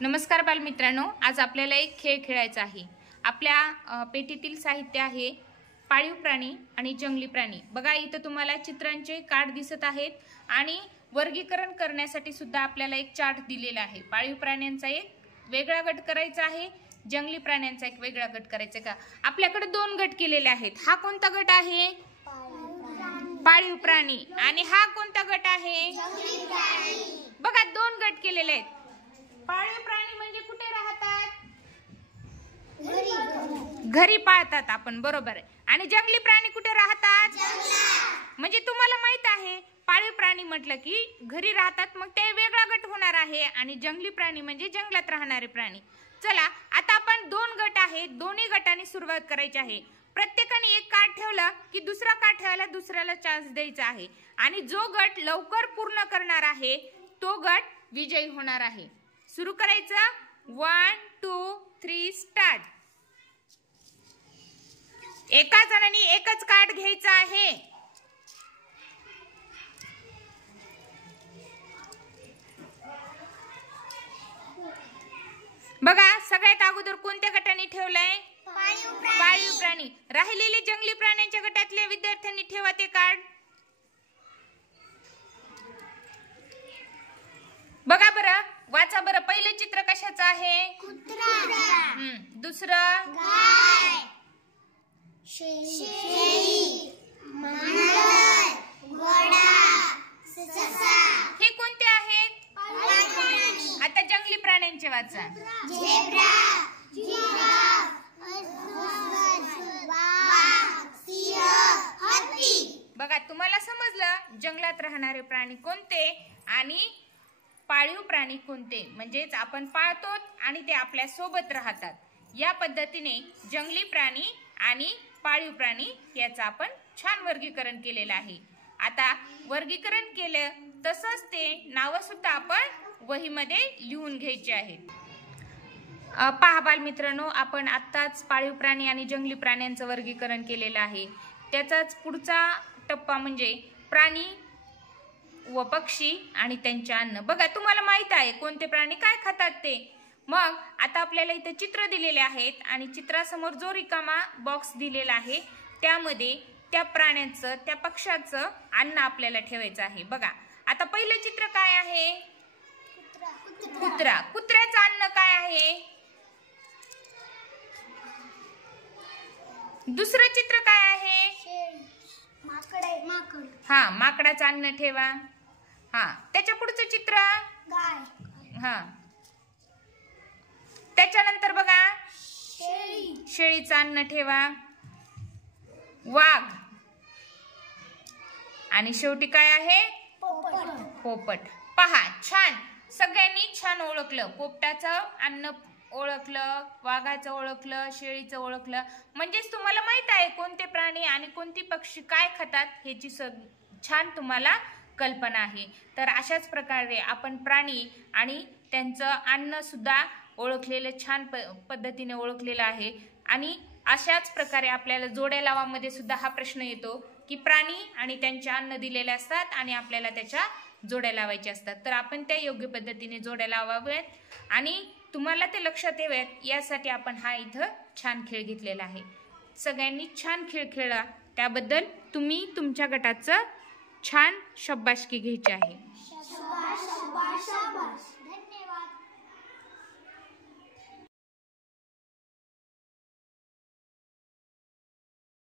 नमस्कार बालमित्रांनो, आज आपल्याला एक खेळ खेळायचा आहे। आपल्या पेटीतील साहित्य आहे पाळीव प्राणी आणि जंगली प्राणी। बघा, इथे तुम्हाला चित्रांचे कार्ड दिसत आहेत आणि वर्गीकरण करण्यासाठी सुद्धा आपल्याला एक चार्ट दिलेला आहे। पाळीव प्राण्यांचा एक वेगळा गट करायचा आहे, जंगली प्राण्यांचा एक वेगळा गट करायचा का। आपल्याकडे दोन गट केलेले आहेत। हा कोणता गट आहे? पाळीव प्राणी। आणि हा कोणता गट आहे? जंगली प्राणी। बघा, दोन गट केलेले आहेत। पाळीव प्राणी म्हणजे कुठे राहतात? घरी पाळतात आपण, बरोबर आहे। आणि जंगली प्राणी कुठे राहतात? जंगलात। म्हणजे तुम्हाला माहित आहे, पाळीव प्राणी म्हटलं की घरी राहतात, मग ते वेगळा गट होणार आहे। आणि जंगली प्राणी म्हणजे जंगलात राहणारे प्राणी। चला, आता आपण दोन गट आहेत, दोन्ही गटांनी सुरुवात करायची आहे। प्रत्येकाने एक कार्ड ठेवला की दुसरा कार्ड ठेवायला दुसऱ्याला चान्स द्यायचा आहे। आणि जो गट लवकर पूर्ण करणार आहे तो गट विजयी होणार आहे। सुरू करायचा। 1 2 3 स्टार्ट। एका जणांनी एकच कार्ड घ्यायचा आहे। बघा, सगळ्यात अगोदर कोणत्या गटाने ठेवलंय? पाळीव प्राणी। राहिलेले जंगली प्राण्यांच्या गटातल्या विद्यार्थ्यांनी ठेवा ते कार्ड। बघा बरं, वाचा बरं, पहिले चित्र कशाचं आहे? कुत्रा। दुसरं गाय, शेळी, मांजर, घोडा, ससा। हे कोणते आहेत? पाळीव प्राणी। आता जंगली प्राण्यांचे वाचा। झेब्रा, जिराफ, वाघ, सिंह, हत्ती। बघा, तुम्हाला समजलं जंगलात राहणारे प्राणी कोणते आणि पाळीव प्राणी कोणते। म्हणजेच आपण पाळतो आणि ते आपल्या सोबत राहतात। या पद्धतीने जंगली प्राणी आणि पाळीव प्राणी याचं आपण छान वर्गीकरण केलेलं आहे। आता वर्गीकरण केलं तसंच ते नाव सुद्धा आपण वहीमध्ये लिहून घ्यायचे आहेत। पहा बालमित्रांनो, आपण आत्ताच पाळीव प्राणी आणि जंगली प्राण्यांचं वर्गीकरण केलेलं आहे। त्याचाच पुढचा टप्पा म्हणजे प्राणी व पक्षी आणि त्यांचे अन्न। बघा, तुम्हाला माहित आहे कोणते प्राणी काय खातात ते। मग आता आपल्याला इथे चित्र दिलेले आहेत आणि चित्रासमोर जो रिकामा बॉक्स दिलेला आहे त्यामध्ये त्या प्राण्यांचं, त्या पक्ष्याचं अन्न आपल्याला ठेवायचं आहे। बघा, आता पहिलं चित्र काय आहे? कुत्रा। कुत्र्याचं अन्न काय आहे? दुसरं चित्र काय आहे? माकड। हा, माकडाचं अन्न ठेवा। हा, त्याच्या पुढचं चित्र गाय। हा, त्याच्यानंतर बघा शेळीचं अन्न ठेवा, वाघ, आणि शेवटी काय आहे? पोपट। पहा, छान, सगळ्यांनी छान ओळखलं। पोपटाचं अन्न ओळखलं, वाघाचं ओळखलं, शेळीचं ओळखलं। म्हणजेच तुम्हाला माहित आहे कोणते प्राणी आणि कोणती पक्षी काय खातात ह्याची छान तुम्हाला कल्पना आहे। तर अशाच प्रकारे आपण प्राणी आणि त्यांचं अन्न सुद्धा ओळखलेलं, छान पद्धतीने ओळखलेलं आहे। आणि अशाच प्रकारे आपल्याला जोड्या लावामध्ये सुद्धा हा प्रश्न येतो की प्राणी आणि त्यांचे अन्न दिलेले असतात आणि आपल्याला त्याच्या जोड्या लावायच्या असतात। तर आपण त्या योग्य पद्धतीने जोड्या लावाव्यात आणि तुम्हाला ते लक्षात यावेत यासाठी आपण हा इथं छान खेळ घेतलेला आहे। सगळ्यांनी छान खेळ खेळला, त्याबद्दल तुम्ही तुमच्या गटाचं छान शाबासकी घ्यायची आहे।